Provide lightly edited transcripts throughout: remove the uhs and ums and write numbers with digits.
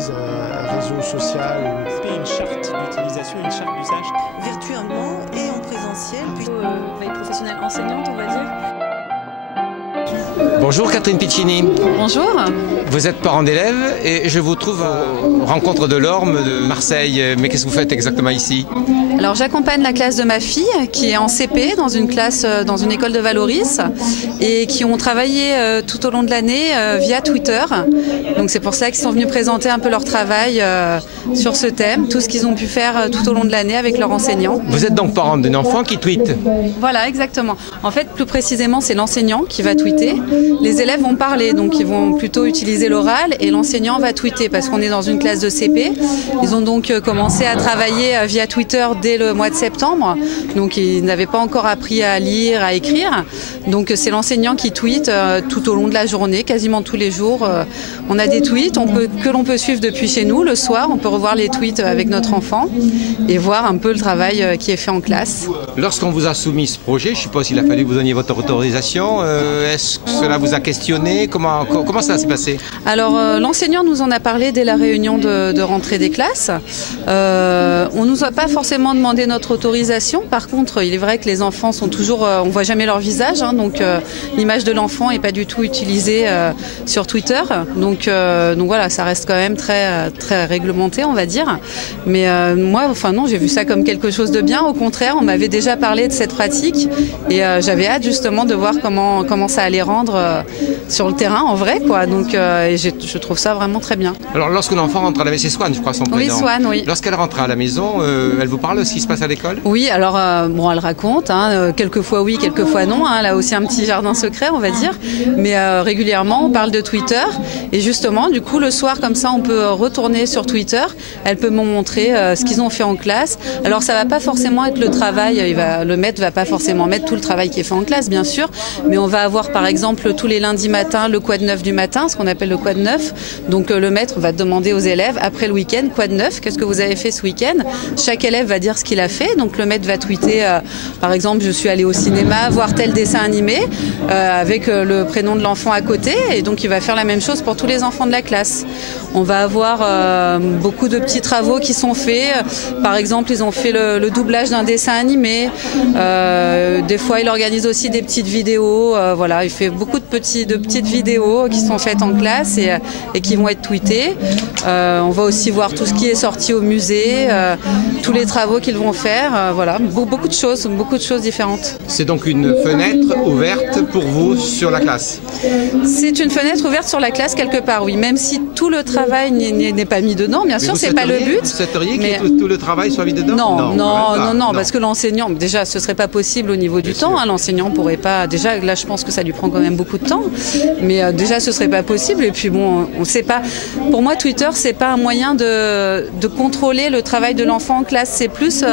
utilise un réseau social. Une charte d'utilisation, une charte d'usage. Virtuellement et en présentiel. Veille professionnelle enseignante, on va dire. Bonjour Catherine Piccini. Bonjour. Vous êtes parent d'élèves et je vous trouve aux rencontres de l'Orme de Marseille. Mais qu'est-ce que vous faites exactement ici? Alors j'accompagne la classe de ma fille qui est en CP dans une classe dans une école de Valoris et qui ont travaillé tout au long de l'année via Twitter. Donc c'est pour ça qu'ils sont venus présenter un peu leur travail sur ce thème, tout ce qu'ils ont pu faire tout au long de l'année avec leurs enseignants. Vous êtes donc parent d'un enfant qui tweete? Voilà, exactement. En fait, plus précisément, c'est l'enseignant qui va tweeter. Les élèves vont parler, donc ils vont plutôt utiliser l'oral et l'enseignant va tweeter parce qu'on est dans une classe de CP. Ils ont donc commencé à travailler via Twitter dès le mois de septembre. Donc ils n'avaient pas encore appris à lire, à écrire. Donc c'est l'enseignant qui tweete tout au long de la journée, quasiment tous les jours. On a des tweets que l'on peut suivre depuis chez nous. Le soir, on peut revoir les tweets avec notre enfant et voir un peu le travail qui est fait en classe. Lorsqu'on vous a soumis ce projet, je suppose qu'il a fallu que vous donniez votre autorisation. Est-ce que cela vous a questionné? Comment ça s'est passé? Alors l'enseignant nous en a parlé dès la réunion de rentrée des classes. On ne nous a pas forcément demandé notre autorisation. Par contre, il est vrai que les enfants sont toujours... on ne voit jamais leur visage, hein, donc l'image de l'enfant n'est pas du tout utilisée sur Twitter. Donc voilà, ça reste quand même très, très réglementé, on va dire. Mais moi, enfin non, j'ai vu ça comme quelque chose de bien. Au contraire, on m'avait déjà parlé de cette pratique et j'avais hâte justement de voir comment ça allait rendre sur le terrain en vrai, quoi. Donc je trouve ça vraiment très bien. Alors lorsque l'enfant rentre à la maison, c'est Swan, je crois, son prénom. Oui, Swan, oui. Lorsqu'elle rentre à la maison, elle vous parle de ce qui se passe à l'école? Oui, alors bon, elle raconte, hein, quelquefois oui, quelquefois non. Hein, elle a aussi un petit jardin secret, on va dire. Mais régulièrement, on parle de Twitter. Et justement, du coup, le soir, comme ça, on peut retourner sur Twitter. Elle peut me montrer ce qu'ils ont fait en classe. Alors, ça va pas forcément être le travail. Le maître va pas forcément mettre tout le travail qui est fait en classe, bien sûr. Mais on va avoir, par exemple, tous les lundis matins, le quad neuf du matin, ce qu'on appelle le quad neuf. Donc, le maître va demander aux élèves, après le week-end, quad neuf, qu'est-ce que vous avez fait ce week-end? Chaque élève va dire ce qu'il a fait. Donc, le maître va tweeter, par exemple, je suis allé au cinéma voir tel dessin animé avec le prénom de l'enfant à côté. Et donc, il va faire la même chose pour tous les enfants de la classe. On va avoir beaucoup de petits travaux qui sont faits. Par exemple, ils ont fait le doublage d'un dessin animé. Des fois, il organise aussi des petites vidéos. Voilà, il fait beaucoup de petites vidéos qui sont faites en classe et qui vont être tweetées. On va aussi voir tout ce qui est sorti au musée, tous les travaux qu'ils vont faire. Voilà, beaucoup de choses différentes. C'est donc une fenêtre ouverte pour vous sur la classe? C'est une fenêtre ouverte sur la classe quelque part, oui. Même si tout le travail n'est pas mis dedans, bien sûr, c'est pas le but. Vous souhaiteriez que tout le travail soit mis dedans? Non, parce que l'enseignant, déjà, ce serait pas possible au niveau du temps. Hein, l'enseignant pourrait pas. Déjà, là, je pense que ça lui prend quand même beaucoup de temps. Mais déjà, ce serait pas possible. Et puis bon, on sait pas. Pour moi, Twitter, c'est pas un moyen de contrôler le travail de l'enfant en classe. C'est plus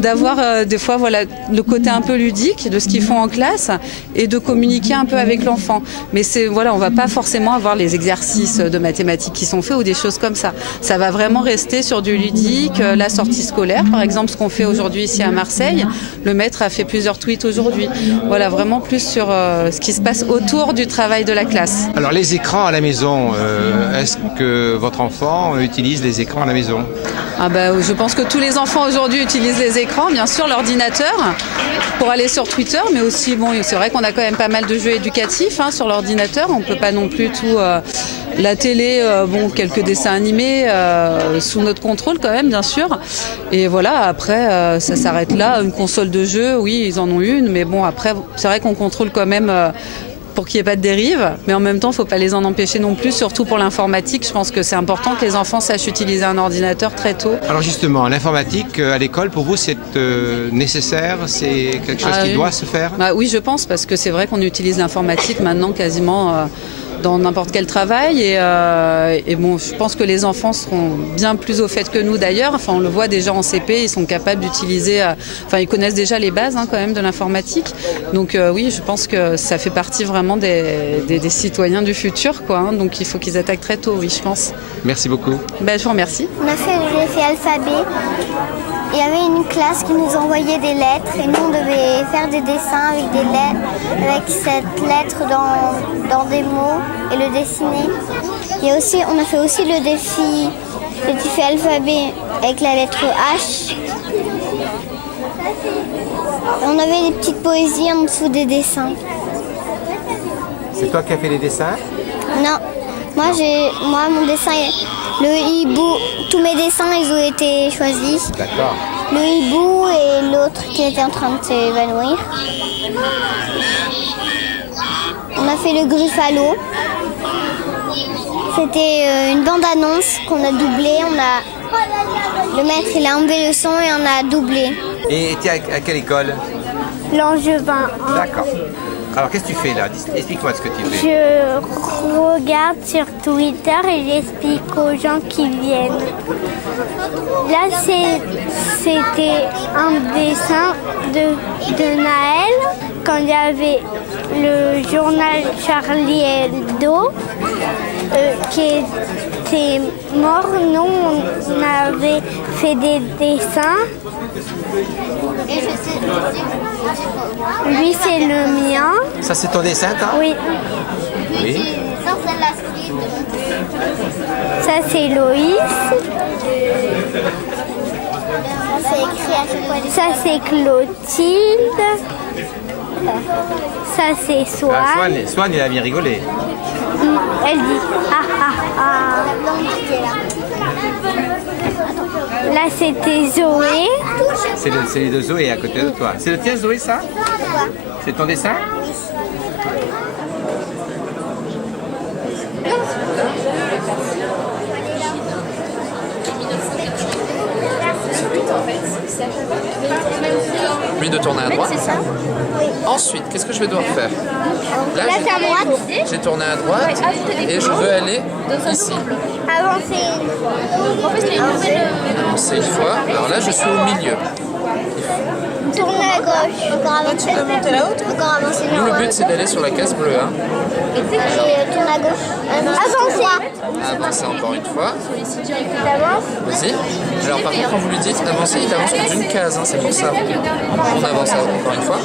d'avoir des fois, voilà, le côté un peu ludique de ce qu'ils font en classe et de communiquer un peu avec l'enfant. Mais on va pas forcément avoir les exercices de mathématiques qui sont faits ou des choses comme ça. Ça va vraiment rester sur du ludique, la sortie scolaire, par exemple, ce qu'on fait aujourd'hui ici à Marseille. Le maître a fait plusieurs tweets aujourd'hui. Voilà, vraiment plus sur ce qui se passe autour du travail de la classe. Alors les écrans à la maison, est-ce que votre enfant utilise les écrans à la maison? Je pense que tous les enfants aujourd'hui utilisent les écrans, bien sûr l'ordinateur pour aller sur Twitter, mais aussi c'est vrai qu'on a quand même pas mal de jeux éducatifs sur l'ordinateur. On peut pas non plus tout. La télé, quelques dessins animés sous notre contrôle quand même, bien sûr. Et voilà, après, ça s'arrête là. Une console de jeu, oui, ils en ont une, mais bon, après, c'est vrai qu'on contrôle quand même pour qu'il n'y ait pas de dérive, mais en même temps, il ne faut pas les en empêcher non plus, surtout pour l'informatique. Je pense que c'est important que les enfants sachent utiliser un ordinateur très tôt. Alors justement, l'informatique à l'école, pour vous, c'est nécessaire? C'est quelque chose qui doit se faire? Oui, je pense, parce que c'est vrai qu'on utilise l'informatique maintenant quasiment dans n'importe quel travail et bon, je pense que les enfants seront bien plus au fait que nous d'ailleurs. Enfin, on le voit déjà en CP, ils sont capables d'utiliser, ils connaissent déjà les bases quand même de l'informatique. Donc oui, je pense que ça fait partie vraiment des citoyens du futur, quoi. Donc il faut qu'ils attaquent très tôt, oui, je pense. Merci beaucoup. Je vous remercie. J'ai fait alphabet. Il y avait une classe qui nous envoyait des lettres et nous on devait faire des dessins avec des lettres, avec cette lettre dans des mots et le dessiner. On a fait aussi le défi alphabet avec la lettre H. On avait des petites poésies en dessous des dessins. C'est toi qui as fait les dessins? Non, moi mon dessin, le hibou, tous mes dessins ils ont été choisis. D'accord. Le hibou et l'autre qui était en train de s'évanouir. On a fait le Gruffalo. C'était une bande-annonce qu'on a doublée. Le maître il a enlevé le son et on a doublé. Et tu es à quelle école? L'Angevin. D'accord. Alors qu'est-ce que tu fais là? Explique-moi ce que tu fais. Je regarde sur Twitter et j'explique aux gens qui viennent. Là, c'était un dessin de Naël quand il y avait le journal Charlie Hebdo qui était mort. Nous, on avait fait des dessins. Lui, c'est le mien. Ça, c'est ton dessin, toi? Oui. Oui. Ça, c'est Loïs. Ça, c'est Clotilde. Ça, c'est Swan. Swan, il a bien rigolé. Elle dit ah ah ah. Là, c'était Zoé. C'est les deux Zoé à côté de toi. C'est le tien, Zoé, ça? C'est ton dessin? Lui de tourner à droite. Ensuite, qu'est-ce que je vais devoir faire? Là, j'ai tourné à droite et je veux aller ici. Avancer. Avancer une fois. Alors là, je suis au milieu. Tourner à gauche. Encore avancer. Tu peux monter là-haut? Encore avancer. Nous, le but, c'est d'aller sur la case bleue. Hein. Et tourner à gauche. Avancer. Avancer encore une fois. T'avances. Vas-y. Alors par contre, quand vous lui dites avancer, il avance que d'une case, hein, c'est pour ça. On avance encore une fois.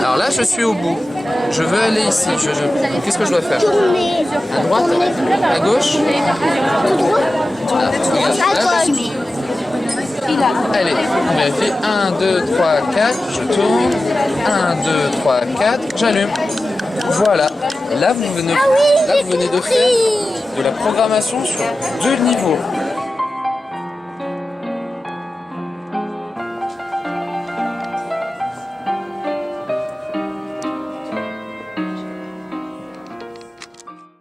Alors là, je suis au bout. Je veux aller ici. Qu'est-ce que je dois faire? Tourner. À droite? À gauche? Tout droit. À gauche. Allez, on vérifie. 1, 2, 3, 4. Je tourne. 1, 2, 3, 4. J'allume. Voilà. Là, vous venez de faire de la programmation sur 2 niveaux.